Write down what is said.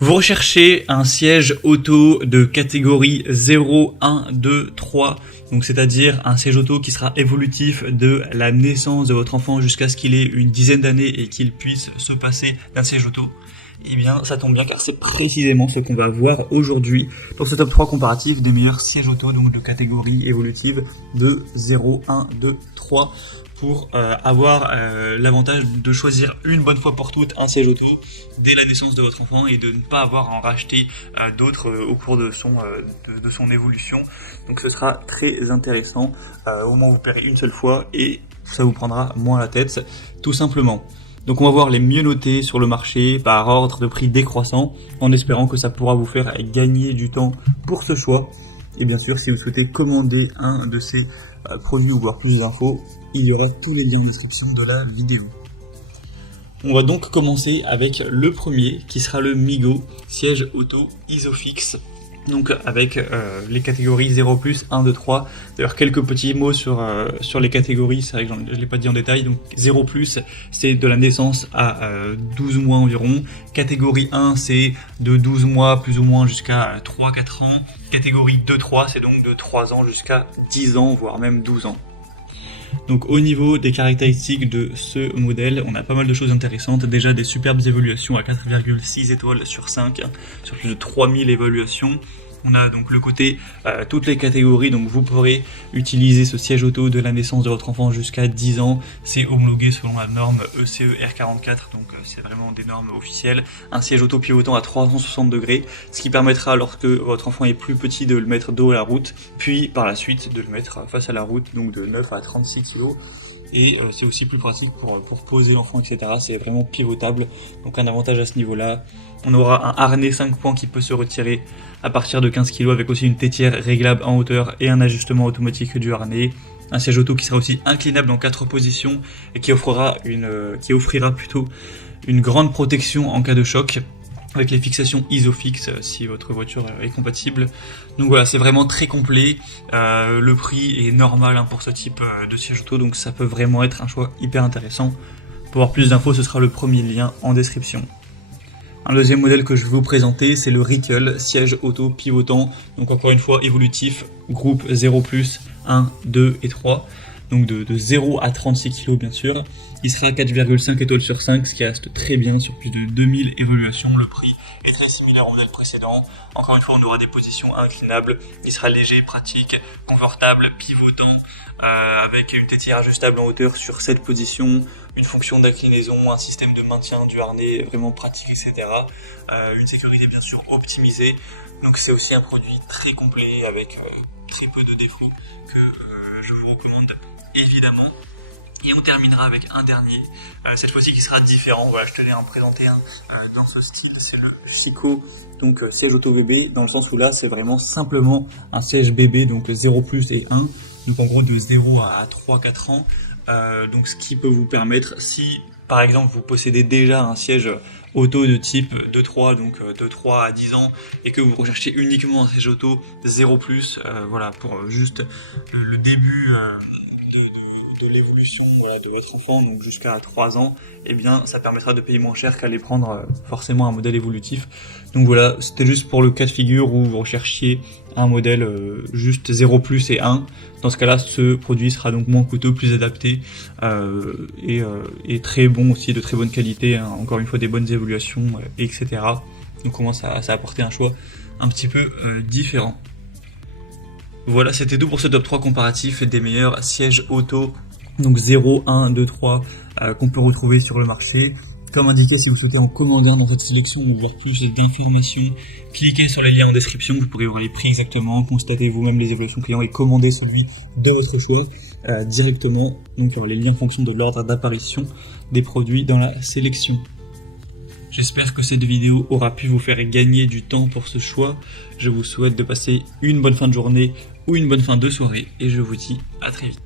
Vous recherchez un siège auto de catégorie 0, 1, 2, 3, donc c'est-à-dire un siège auto qui sera évolutif de la naissance de votre enfant jusqu'à ce qu'il ait une dizaine d'années et qu'il puisse se passer d'un siège auto. Eh bien, ça tombe bien car c'est précisément ce qu'on va voir aujourd'hui dans ce top 3 comparatif des meilleurs sièges auto, donc de catégorie évolutive de 0, 1, 2, 3, pour avoir l'avantage de choisir une bonne fois pour toutes un siège auto dès la naissance de votre enfant et de ne pas avoir à en racheter d'autres au cours de son évolution. Donc ce sera très intéressant, au moins vous paierez une seule fois et ça vous prendra moins la tête, tout simplement. Donc on va voir les mieux notés sur le marché par ordre de prix décroissant, en espérant que ça pourra vous faire gagner du temps pour ce choix. Et bien sûr, si vous souhaitez commander un de ces produits ou voir plus d'infos, il y aura tous les liens en description de la vidéo. On va donc commencer avec le premier qui sera le Migo siège auto Isofix. Donc avec les catégories 0+, 1, 2, 3. D'ailleurs quelques petits mots sur les catégories, c'est vrai que je ne l'ai pas dit en détail. Donc 0+, c'est de la naissance à 12 mois environ. Catégorie 1, c'est de 12 mois plus ou moins jusqu'à 3-4 ans. Catégorie 2-3, c'est donc de 3 ans jusqu'à 10 ans, voire même 12 ans. Donc au niveau des caractéristiques de ce modèle, on a pas mal de choses intéressantes. Déjà des superbes évaluations à 4,6 étoiles sur 5, sur plus de 3000 évaluations. On a donc le côté toutes les catégories, donc vous pourrez utiliser ce siège auto de la naissance de votre enfant jusqu'à 10 ans. C'est homologué selon la norme ECE R44, donc c'est vraiment des normes officielles. Un siège auto pivotant à 360 degrés, ce qui permettra lorsque votre enfant est plus petit de le mettre dos à la route, puis par la suite de le mettre face à la route, donc de 9 à 36 kg. Et c'est aussi plus pratique pour poser l'enfant, etc. C'est vraiment pivotable, donc un avantage à ce niveau-là. On aura un harnais 5 points qui peut se retirer à partir de 15 kg avec aussi une tétière réglable en hauteur et un ajustement automatique du harnais. Un siège auto qui sera aussi inclinable en 4 positions et qui offrira plutôt une grande protection en cas de choc, avec les fixations Isofix si votre voiture est compatible. Donc voilà, c'est vraiment très complet. Le prix est normal pour ce type de siège auto, donc ça peut vraiment être un choix hyper intéressant. Pour avoir plus d'infos, ce sera le premier lien en description. Un deuxième modèle que je vais vous présenter, c'est le Rickel siège auto pivotant, donc encore une fois évolutif, groupe 0+, 1, 2 et 3. Donc de 0 à 36 kg bien sûr. Il sera à 4,5 étoiles sur 5, ce qui reste très bien sur plus de 2000 évaluations. Le prix est très similaire au modèle précédent. Encore une fois, on aura des positions inclinables. Il sera léger, pratique, confortable, pivotant, avec une tétière ajustable en hauteur sur 7 positions, une fonction d'inclinaison, un système de maintien du harnais vraiment pratique, etc. Une sécurité bien sûr optimisée. Donc c'est aussi un produit très complet avec très peu de défauts que je vous recommande évidemment. Et on terminera avec un dernier, cette fois-ci qui sera différent. Voilà, je tenais à en présenter un dans ce style, c'est le Chico, donc siège auto bébé, dans le sens où là c'est vraiment simplement un siège bébé, donc 0+ et 1, donc en gros de 0 à 3-4 ans, donc ce qui peut vous permettre, si par exemple vous possédez déjà un siège auto de type 2-3, donc de 3 à 10 ans, et que vous recherchez uniquement un siège auto 0+, voilà, pour juste le début de l'évolution de votre enfant, donc jusqu'à 3 ans, eh bien ça permettra de payer moins cher qu'aller prendre forcément un modèle évolutif. Donc voilà, c'était juste pour le cas de figure où vous recherchiez un modèle juste 0+ et 1. Dans ce cas-là, ce produit sera donc moins coûteux, plus adapté et très bon aussi, de très bonne qualité, hein, encore une fois des bonnes évaluations, etc. Donc on commence à apporter un choix un petit peu différent. Voilà, c'était tout pour ce top 3 comparatif des meilleurs sièges auto, donc 0, 1, 2, 3, qu'on peut retrouver sur le marché. Comme indiqué, si vous souhaitez en commander un dans cette sélection ou voir plus d'informations, cliquez sur les liens en description, vous pourrez voir les prix exactement, constater vous-même les évaluations clients et commander celui de votre choix directement. Donc il y aura les liens en fonction de l'ordre d'apparition des produits dans la sélection. J'espère que cette vidéo aura pu vous faire gagner du temps pour ce choix. Je vous souhaite de passer une bonne fin de journée ou une bonne fin de soirée et je vous dis à très vite.